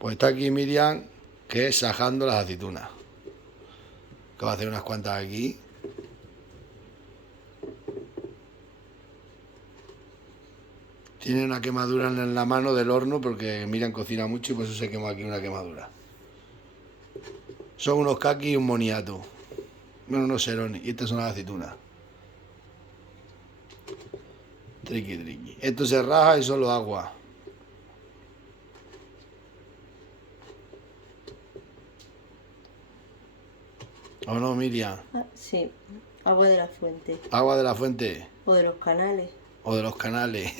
Pues está aquí Miriam, que es sajando las aceitunas. Que va a hacer unas cuantas aquí. Tiene una quemadura en la mano del horno porque Miriam cocina mucho y por eso se quemó aquí una quemadura. Son unos kakis y un moniato. Bueno, unos serones. Y estas son las aceitunas. Triqui, triqui. Esto se raja y solo agua. ¿O no, Miriam? Ah, sí, agua de la fuente. Agua de la fuente O de los canales. o de los canales.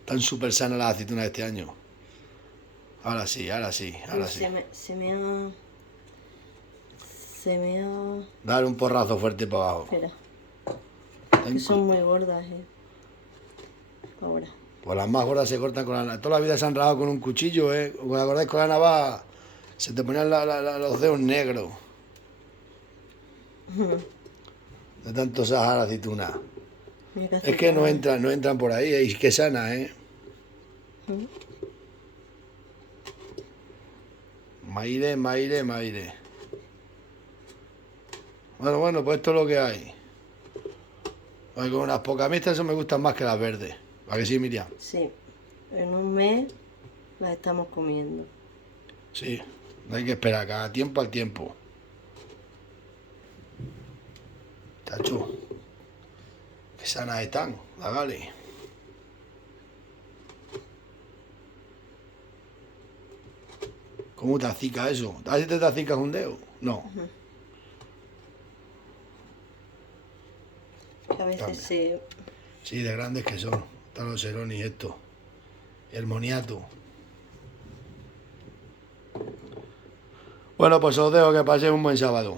Están súper sanas las aceitunas de este año. Ahora sí, ahora sí, ahora sí. Se me ha... Dar un porrazo fuerte para abajo. Espera. Que son muy gordas, Ahora. Pues las más gordas se cortan con la navaja. Toda la vida se han rajado con un cuchillo, ¿Os acordáis con la navaja? Se te ponían los dedos negros. De tanto sajar la aceituna. Es que no entran por ahí, y qué sana, Maire, maire, maire. Bueno, pues esto es lo que hay. Con unas pocas. A mí estas me gustan más que las verdes. ¿A que sí, Miriam? Sí, en un mes las estamos comiendo. Sí, no hay que esperar, cada tiempo al tiempo. Tacho, qué sanas están, la Gali. ¿Cómo te acica eso? ¿A ver si te acicas un dedo? No. Que a veces También. Sí, de grandes que son. Están los serones y esto. Y el moniato. Bueno, pues os dejo, que paséis un buen sábado.